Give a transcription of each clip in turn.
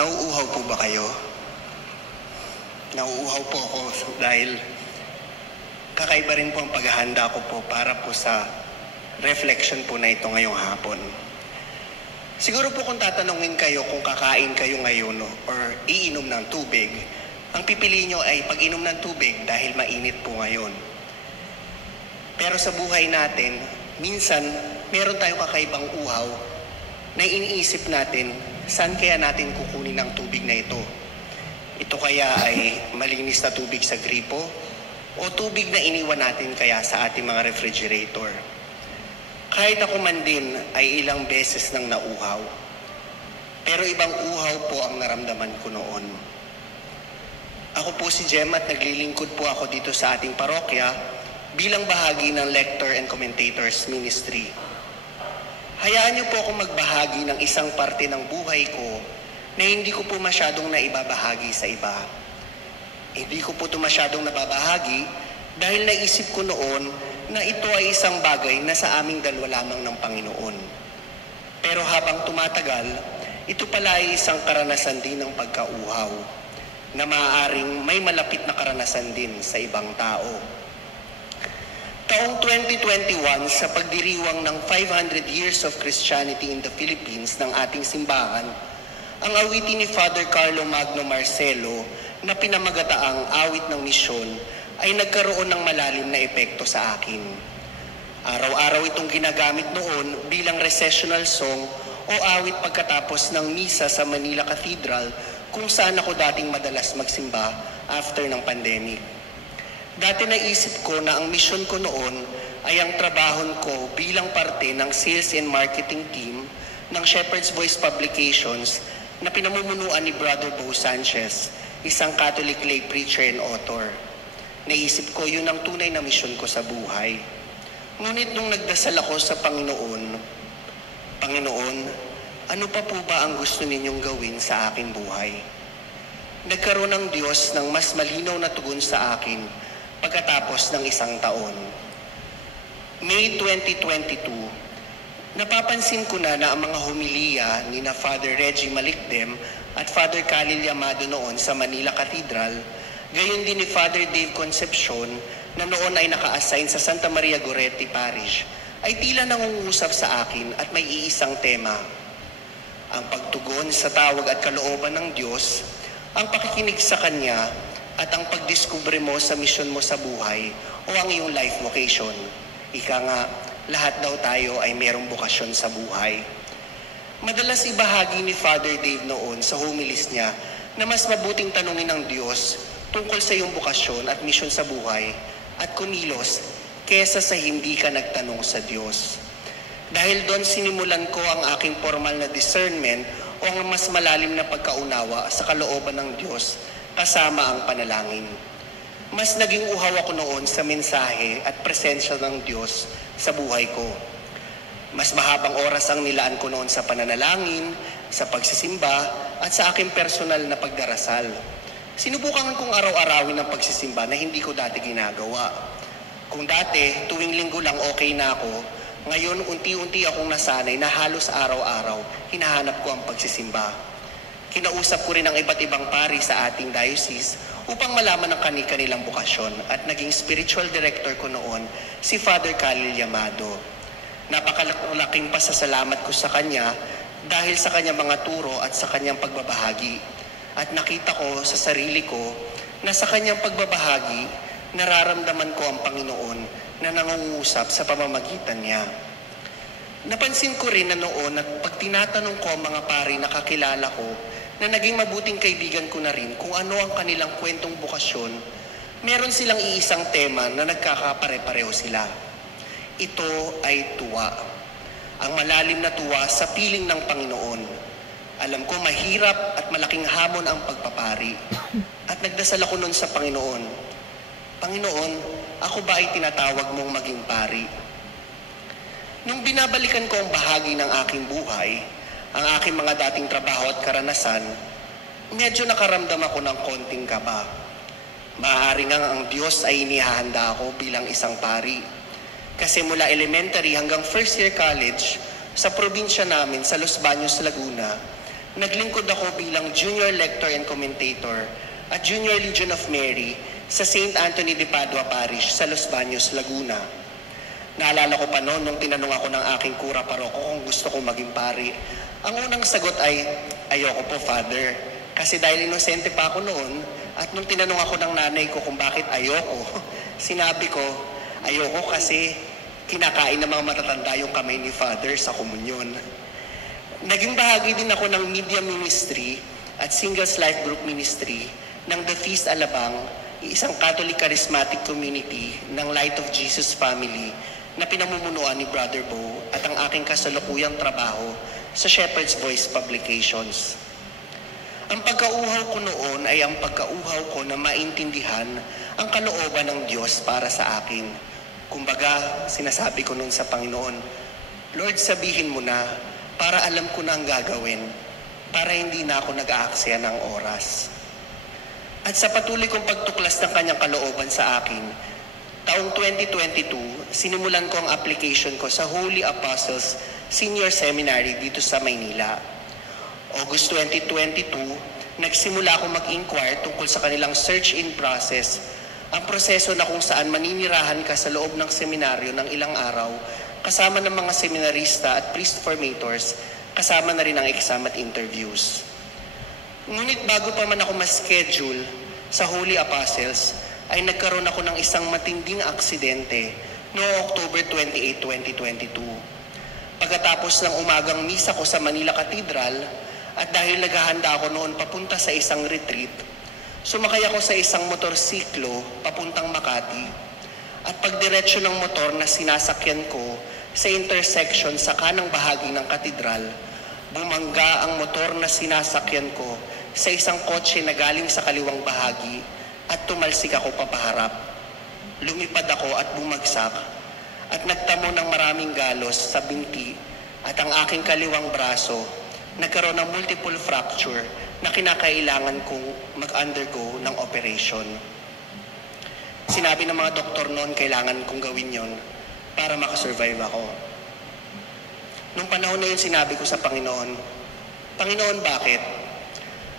Nauuhaw po ba kayo? Nauuhaw po ako dahil kakaiba rin po ang paghahanda ko po para po sa reflection po na ito ngayong hapon. Siguro po kung tatanungin kayo kung kakain kayo ngayon or iinom ng tubig, ang pipiliin nyo ay pag-inom ng tubig dahil mainit po ngayon. Pero sa buhay natin, minsan meron tayong kakaibang uhaw na iniisip natin saan kaya natin kukunin ang tubig na ito. Ito kaya ay malinis na tubig sa gripo o tubig na iniwan natin kaya sa ating mga refrigerator. Kahit ako man din ay ilang beses nang nauhaw. Pero ibang uhaw po ang naramdaman ko noon. Ako po si Jem at naglilingkod po ako dito sa ating parokya bilang bahagi ng Lector and Commentators Ministry. Hayaan niyo po akong magbahagi ng isang parte ng buhay ko na hindi ko po masyadong naibabahagi sa iba. Hindi ko po ito masyadong nababahagi dahil naisip ko noon na ito ay isang bagay na sa aming dalawa lamang ng Panginoon. Pero habang tumatagal, ito pala ay isang karanasan din ng pagkauhaw na maaaring may malapit na karanasan din sa ibang tao. Taong 2021, sa pagdiriwang ng 500 years of Christianity in the Philippines ng ating simbahan, ang awitin ni Father Carlo Magno Marcelo na pinamagataang awit ng misyon ay nagkaroon ng malalim na epekto sa akin. Araw-araw itong ginagamit noon bilang recessional song o awit pagkatapos ng misa sa Manila Cathedral kung saan ako dating madalas magsimba after ng pandemic. Dati naisip ko na ang misyon ko noon ay ang trabahon ko bilang parte ng sales and marketing team ng Shepherd's Voice Publications na pinamumunuan ni Brother Bo Sanchez, isang Catholic lay preacher and author. Naisip ko yun ang tunay na misyon ko sa buhay. Ngunit nung nagdasal ako sa Panginoon, Panginoon, ano pa po ba ang gusto ninyong gawin sa aking buhay? Nagkaroon ng Diyos ng mas malinaw na tugon sa akin pagkatapos ng isang taon. May 2022, napapansin ko na ang mga homilya ni na Father Reggie Malikdem at Father Khalil Yamado noon sa Manila Cathedral, gayon din ni Father Dave Concepcion na noon ay naka-assign sa Santa Maria Goretti Parish, ay tila nangungusap sa akin at may iisang tema. Ang pagtugon sa tawag at kalooban ng Diyos, ang pakikinig sa Kanya, at ang pagdiskubre mo sa misyon mo sa buhay o ang iyong life vocation. Ika nga, lahat daw tayo ay merong bukasyon sa buhay. Madalas ibahagi ni Father Dave noon sa homilis niya na mas mabuting tanungin ng Diyos tungkol sa iyong bukasyon at misyon sa buhay at kumilos kesa sa hindi ka nagtanong sa Diyos. Dahil doon sinimulan ko ang aking formal na discernment o ang mas malalim na pagkaunawa sa kalooban ng Diyos kasama ang panalangin. Mas naging uhaw ako noon sa mensahe at presensya ng Diyos sa buhay ko. Mas mahabang oras ang nilaan ko noon sa pananalangin, sa pagsisimba, at sa aking personal na pagdarasal. Sinubukan kong araw-arawin ang pagsisimba na hindi ko dati ginagawa. Kung dati, tuwing linggo lang okay na ako, ngayon unti-unti akong nasanay na halos araw-araw hinahanap ko ang pagsisimba. Kinausap ko rin ang iba't ibang pari sa ating diocese upang malaman ang kanilang bukasyon at naging spiritual director ko noon si Father Khalil Yamado. Napakalaking pasasalamat ko sa kanya dahil sa kanyang mga turo at sa kanyang pagbabahagi. At nakita ko sa sarili ko na sa kanyang pagbabahagi, nararamdaman ko ang Panginoon na nangungusap sa pamamagitan niya. Napansin ko rin na noon at pag tinatanong ko ang mga pari na kakilala ko, na naging mabuting kaibigan ko na rin kung ano ang kanilang kwentong bukasyon, meron silang iisang tema na nagkakapare-pareho sila. Ito ay tuwa. Ang malalim na tuwa sa piling ng Panginoon. Alam ko mahirap at malaking hamon ang pagpapari. At nagdasal ako nun sa Panginoon. Panginoon, ako ba ay tinatawag mong maging pari? Nung binabalikan ko ang bahagi ng aking buhay, ang aking mga dating trabaho at karanasan, medyo nakaramdam ako ng konting kaba. Maaari nga ang Diyos ay inihahanda ako bilang isang pari. Kasi mula elementary hanggang first year college, sa probinsya namin sa Los Baños, Laguna, naglingkod ako bilang junior lector and commentator at junior Legion of Mary sa St. Anthony de Padua Parish sa Los Baños, Laguna. Naalala ko pa noon nung tinanong ako ng aking kura paroko kung gusto kong maging pari. Ang unang sagot ay, ayoko po, Father. Kasi dahil inosente pa ako noon, at nung tinanong ako ng nanay ko kung bakit ayoko, sinabi ko, ayoko kasi kinakain ng mga matatanda yung kamay ni Father sa komunyon. Naging bahagi din ako ng media ministry at Singles Life Group Ministry ng The Feast Alabang, isang Catholic charismatic community ng Light of Jesus Family na pinamumunuan ni Brother Bo at ang aking kasalukuyang trabaho sa Shepherd's Voice Publications. Ang pagkauhaw ko noon ay ang pagkauhaw ko na maintindihan ang kalooban ng Diyos para sa akin. Kumbaga, sinasabi ko noon sa Panginoon, Lord, sabihin mo na para alam ko na ang gagawin, para hindi na ako nag-aaksaya ng oras. At sa patuloy kong pagtuklas ng kanyang kalooban sa akin, taong 2022, sinimulan ko ang application ko sa Holy Apostles Senior Seminary dito sa Maynila. August 2022, nagsimula ako mag-inquire tungkol sa kanilang search-in process, ang proseso na kung saan maninirahan ka sa loob ng seminaryo ng ilang araw, kasama ng mga seminarista at priest formators, kasama na rin ang exam at interviews. Ngunit bago pa man ako ma-schedule sa Holy Apostles, ay nagkaroon ako ng isang matinding aksidente noong October 28, 2022. Pagkatapos ng umagang misa ko sa Manila Cathedral, at dahil naghahanda ako noon papunta sa isang retreat, sumakay ako sa isang motorsiklo papuntang Makati at pagdiretsyo ng motor na sinasakyan ko sa intersection sa kanang bahagi ng katedral, bumangga ang motor na sinasakyan ko sa isang kotse na galing sa kaliwang bahagi at tumalsik ako papaharap. Lumipad ako at bumagsak at nagtamo ng maraming galos sa binti at ang aking kaliwang braso nagkaroon ng multiple fracture na kinakailangan kong mag-undergo ng operation. Sinabi ng mga doktor noon, kailangan kong gawin yon para makasurvive ako. Nung panahon na yun, sinabi ko sa Panginoon, Panginoon, bakit?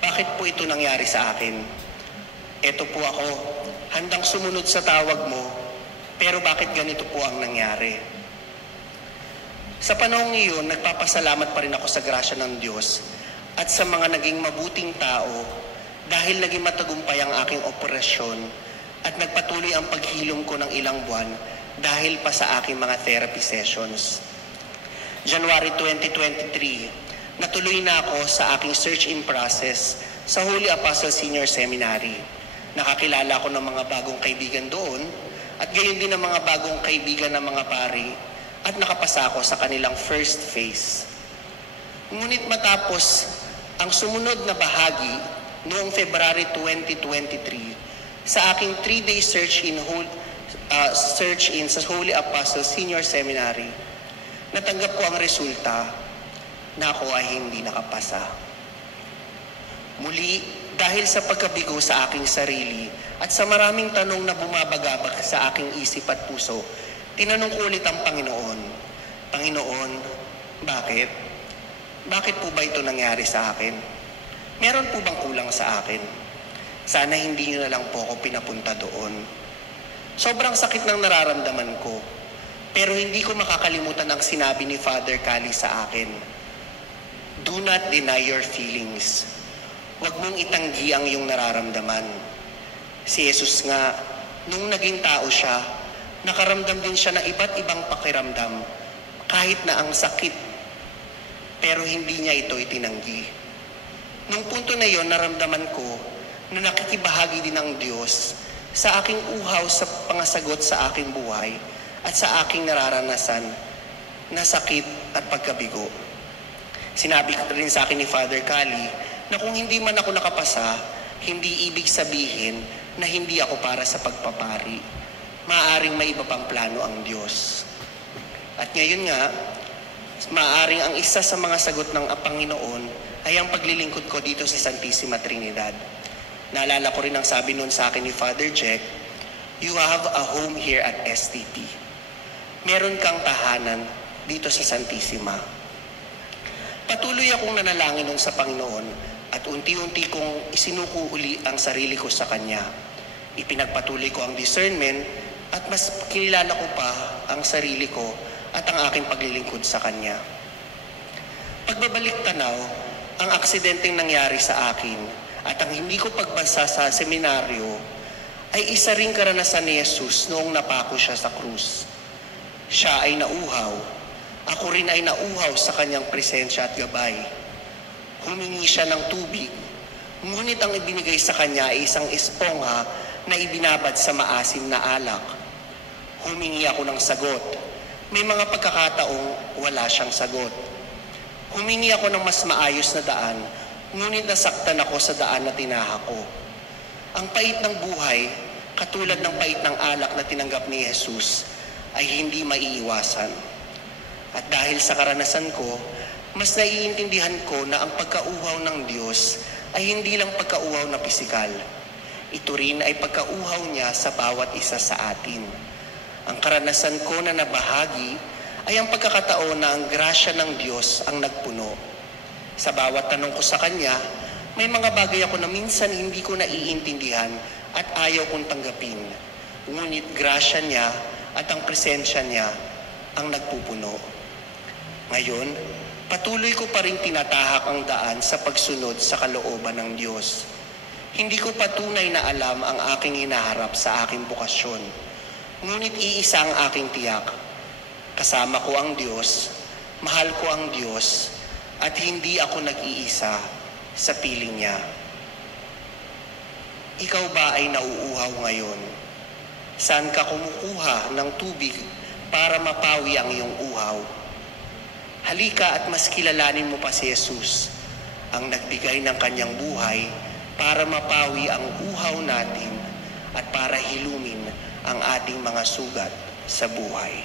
Bakit po ito nangyari sa akin? Ito po ako, handang sumunod sa tawag mo, pero bakit ganito po ang nangyari? Sa panahon iyon, nagpapasalamat pa rin ako sa grasya ng Diyos at sa mga naging mabuting tao dahil naging matagumpay ang aking operasyon at nagpatuloy ang paghilom ko ng ilang buwan dahil pa sa aking mga therapy sessions. January 2023, natuloy na ako sa aking search-in process sa Holy Apostles Senior Seminary. Nakakilala ko ng mga bagong kaibigan doon at gayon din ng mga bagong kaibigan ng mga pari at nakapasa ako sa kanilang first phase. Ngunit matapos ang sumunod na bahagi noong February 2023 sa aking 3-day search-in sa Holy Apostles Senior Seminary, natanggap ko ang resulta na ako ay hindi nakapasa. Muli, dahil sa pagkabigo sa aking sarili at sa maraming tanong na bumabagabag sa aking isip at puso, tinanong ko ulit ang Panginoon, Panginoon, bakit? Bakit po ba ito nangyari sa akin? Meron po bang kulang sa akin? Sana hindi niyo na lang po ako pinapunta doon. Sobrang sakit ng nararamdaman ko, pero hindi ko makakalimutan ang sinabi ni Father Cali sa akin. Do not deny your feelings. Huwag mong itanggi ang iyong nararamdaman. Si Jesus nga, nung naging tao siya, nakaramdam din siya ng iba't ibang pakiramdam, kahit na ang sakit, pero hindi niya ito itinanggi. Nung punto na yon, naramdaman ko na nakikibahagi din ng Diyos sa aking uhaw sa pangasagot sa aking buhay at sa aking nararanasan na sakit at pagkabigo. Sinabi rin sa akin ni Father Cali na kung hindi man ako nakapasa, hindi ibig sabihin na hindi ako para sa pagpapari. Maaaring may iba pang plano ang Diyos. At ngayon nga, Maaaring ang isa sa mga sagot ng Panginoon ay ang paglilingkod ko dito sa Santissima Trinidad. Naalala ko rin ang sabi noon sa akin ni Father Jack, "You have a home here at STP." Meron kang tahanan dito sa Santissima. Patuloy akong nanalangin noon sa Panginoon at unti-unti kong isinuko uli ang sarili ko sa Kanya. Ipinagpatuloy ko ang discernment at mas kinilala ko pa ang sarili ko at ang aking paglilingkod sa Kanya. Pagbabalik tanaw, ang aksidenteng nangyari sa akin at ang hindi ko pagbasa sa seminaryo ay isa ring karanasan ni Jesus noong napako siya sa krus. Siya ay nauhaw. Ako rin ay nauhaw sa Kanyang presensya at gabay. Humingi siya ng tubig, ngunit ang ibinigay sa Kanya ay isang espongha na ibinabad sa maasim na alak. Humingi ako ng sagot. May mga pagkakataong wala siyang sagot. Humingi ako ng mas maayos na daan, ngunit nasaktan ako sa daan na tinahak ko. Ang pait ng buhay, katulad ng pait ng alak na tinanggap ni Jesus, ay hindi maiiwasan. At dahil sa karanasan ko, mas naiintindihan ko na ang pagkauhaw ng Diyos ay hindi lang pagkauhaw na pisikal. Ito rin ay pagkauhaw niya sa bawat isa sa atin. Ang karanasan ko na nabahagi ay ang pagkakataon na ang grasya ng Diyos ang nagpuno. Sa bawat tanong ko sa Kanya, may mga bagay ako na minsan hindi ko naiintindihan at ayaw kong tanggapin. Ngunit grasya niya at ang presensya niya ang nagpupuno. Ngayon, patuloy ko pa rin tinatahak ang daan sa pagsunod sa kalooban ng Diyos. Hindi ko patunay na alam ang aking hinaharap sa aking bukasyon. Ngunit iisa ang aking tiyak. Kasama ko ang Diyos, mahal ko ang Diyos, at hindi ako nag-iisa sa piling niya. Ikaw ba ay nauuhaw ngayon? Saan ka kumukuha ng tubig para mapawi ang iyong uhaw? Halika at mas kilalanin mo pa si Jesus, ang nagbigay ng Kanyang buhay para mapawi ang uhaw natin at para hilumin ang ating mga sugat sa buhay.